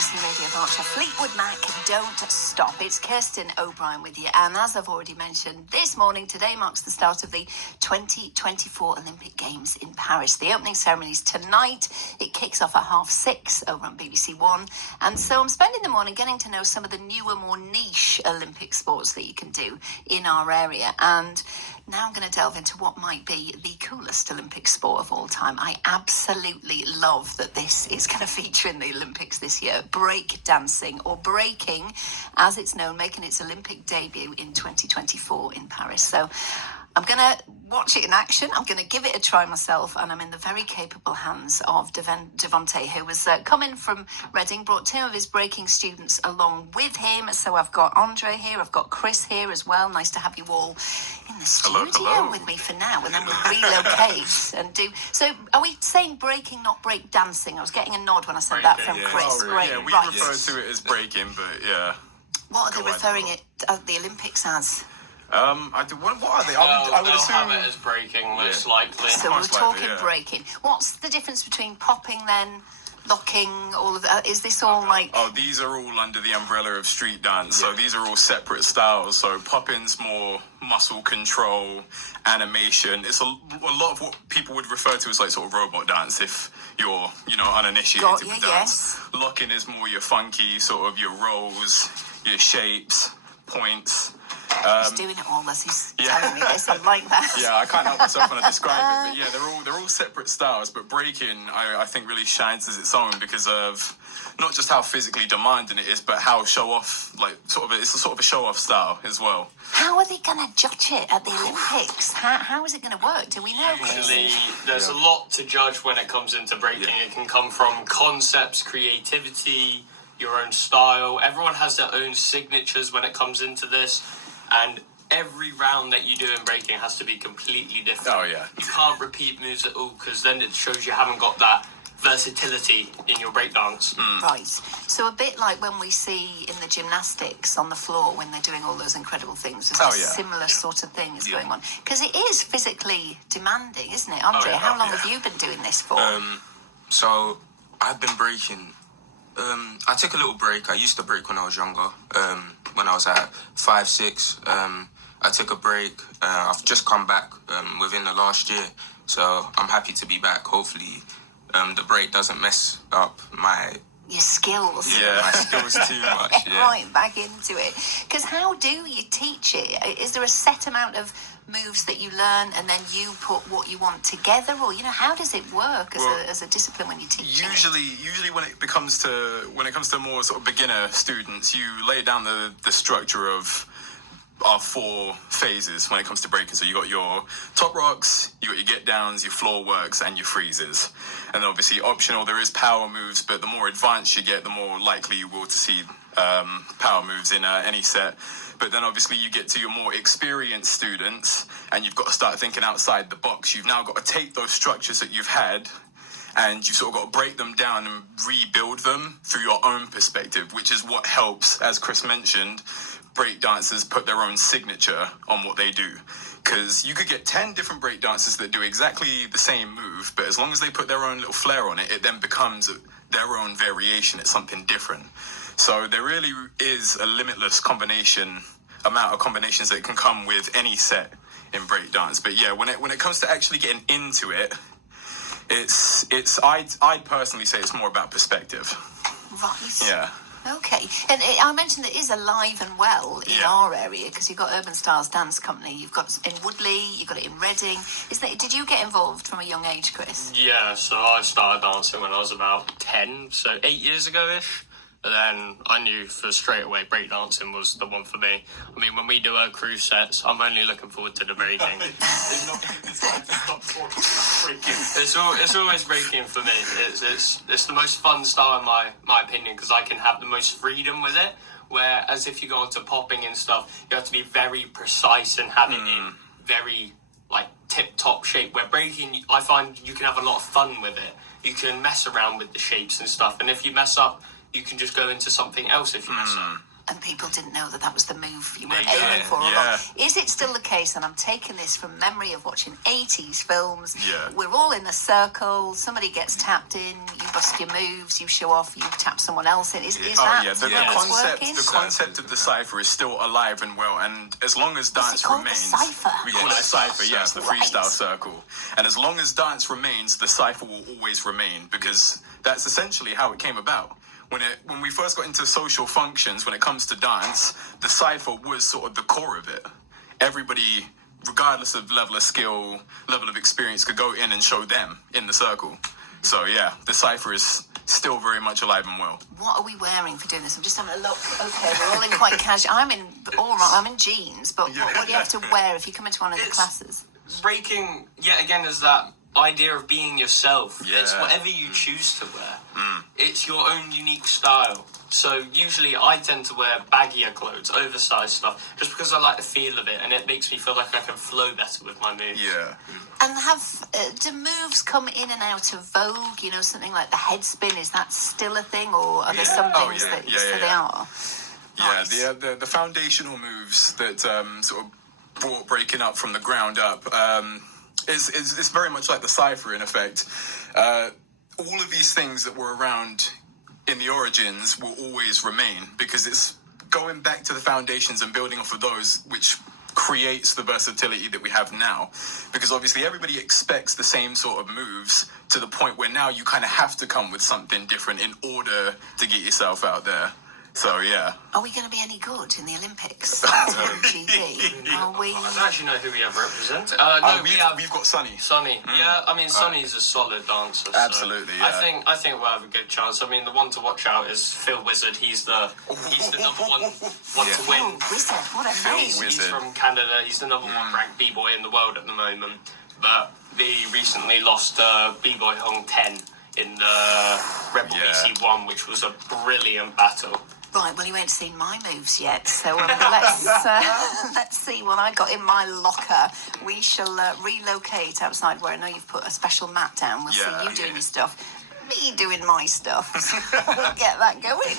BBC Radio Berkshire. Fleetwood Mac, Don't Stop. It's Kirsten O'Brien with you. And as I've already mentioned, this morning, today marks the start of the 2024 Olympic Games in Paris. The opening ceremony is tonight. It kicks off at 6:30 over on BBC One. And so I'm spending the morning getting to know some of the newer, more niche Olympic sports that you can do in our area. And now I'm going to delve into what might be the coolest Olympic sport of all time. I absolutely love that this is going to feature in the Olympics this year. Breakdancing, or breaking, as it's known, making its Olympic debut in 2024 in Paris. So I'm going to watch it in action. I'm going to give it a try myself, and I'm in the very capable hands of Devonte, who was coming from Reading, brought two of his breaking students along with him. So I've got Andre here, I've got Chris here as well. Nice to have you all in the studio with me for now, and then we'll relocate and do. So are we saying breaking, not break dancing? I was getting a nod when I said that from Chris. Great. Yeah, we refer to it as breaking, but yeah. What are they referring it the Olympics as? What are they? I would assume have it as breaking, most likely. So we're talking breaking. What's the difference between popping then, locking, all of that? Is this all like... Oh, these are all under the umbrella of street dance. So these are all separate styles. So popping's more muscle control, animation. It's a lot of what people would refer to as like sort of robot dance if you're, uninitiated with dance. Yes. Locking is more your funky, sort of your rolls, your shapes, points. He's doing it all as he's telling me this. I like that. Yeah, I can't help myself when I describe it. But yeah, they're all separate styles. But breaking, I think, really shines as its own because of not just how physically demanding it is, but how show off, it's a sort of a show off style as well. How are they going to judge it at the Olympics? How is it going to work? Do we know? Usually, there's a lot to judge when it comes into breaking. Yeah. It can come from concepts, creativity, your own style. Everyone has their own signatures when it comes into this. And every round that you do in breaking has to be completely different. Oh, yeah. You can't repeat moves at all because then it shows you haven't got that versatility in your breakdance. Right. So a bit like when we see in the gymnastics on the floor when they're doing all those incredible things. There's a similar sort of thing is going on. Because it is physically demanding, isn't it? Andre, how long have you been doing this for? So I've been breaking... I took a little break. I used to break when I was younger. When I was at 5, 6, I took a break. I've just come back within the last year. So I'm happy to be back. Hopefully the break doesn't mess up your skills. Yeah, my skills too much. Yeah. Right, back into it. Because how do you teach it? Is there a set amount of moves that you learn and then you put what you want together, or how does it work as a discipline when you teach usually when it comes to more sort of beginner students, you lay down the structure of our 4 phases when it comes to breaking. So you got your top rocks, you got your get downs, your floor works, and your freezes. And then obviously optional, there is power moves, but the more advanced you get, the more likely you will to see power moves in any set. But then obviously you get to your more experienced students and you've got to start thinking outside the box. You've now got to take those structures that you've had and you've sort of got to break them down and rebuild them through your own perspective, which is what helps, as Chris mentioned, break dancers put their own signature on what they do. Because you could get 10 different break dancers that do exactly the same move, but as long as they put their own little flair on it, it then becomes their own variation. It's something different. So there really is a limitless amount of combinations that can come with any set in breakdance. But yeah, when it comes to actually getting into it, I'd personally say it's more about perspective. Right. Yeah. Okay. And I mentioned it is alive and well in our area because you've got Urban Stars Dance Company, you've got it in Woodley, you've got it in Reading. Did you get involved from a young age, Chris? Yeah, so I started dancing when I was about 10, so 8 years ago-ish. And then I knew for straight away breakdancing was the one for me. I mean, when we do our crew sets, I'm only looking forward to the breaking. It's always breaking for me. It's the most fun style in my opinion because I can have the most freedom with it. Whereas if you go into popping and stuff, you have to be very precise and have it in very tip-top shape. Where breaking, I find you can have a lot of fun with it. You can mess around with the shapes and stuff. And if you mess up, you can just go into something else if you mess up. And people didn't know that was the move you were aiming for. Is it still the case, and I'm taking this from memory of watching 80s films, we're all in a circle, somebody gets tapped in, you bust your moves, you show off, you tap someone else in. Is Oh that yeah, working? the concept of the cipher is still alive and well, and as long as dance called the remains, cipher? we call it a cipher. Yes, the Right. freestyle circle, and as long as dance remains, the cipher will always remain because that's essentially how it came about. When we first got into social functions, when it comes to dance, the cipher was sort of the core of it. Everybody, regardless of level of skill, level of experience, could go in and show them in the circle. So yeah, the cipher is still very much alive and well. What are we wearing for doing this? I'm just having a look. Okay, we're all in quite casual. I'm in jeans, but what do you have to wear if you come into one of the classes? Breaking, yet again, is that idea of being yourself. Yeah. It's whatever you choose to wear. It's your own unique style. So usually I tend to wear baggier clothes, oversized stuff, just because I like the feel of it, and it makes me feel like I can flow better with my moves. Yeah. And do moves come in and out of vogue? You know, something like the head spin, is that still a thing, or are there some things that they are? Yeah, Nice. the foundational moves that sort of brought breaking up from the ground up is very much like the cipher in effect. All of these things that were around in the origins will always remain because it's going back to the foundations and building off of those which creates the versatility that we have now, because obviously everybody expects the same sort of moves to the point where now you kind of have to come with something different in order to get yourself out there. So yeah. Are we going to be any good in the Olympics? GB? Are we? I don't actually know who we have represented. No, we've got Sunny. Sonny. Yeah, I mean, Sonny's a solid dancer. Absolutely, so yeah. I think we'll have a good chance. I mean, the one to watch out is Phil Wizard. He's the number one to win. Wizard, what a name. He's Wizard. from Canada. He's the number one ranked b-boy in the world at the moment. But they recently lost b-boy Hong 10 in the Rebel BC 1, which was a brilliant battle. Right, well, you ain't seen my moves yet, so let's see what I got in my locker. We shall relocate outside where I know you've put a special mat down. We'll see you doing your stuff, me doing my stuff. We'll get that going.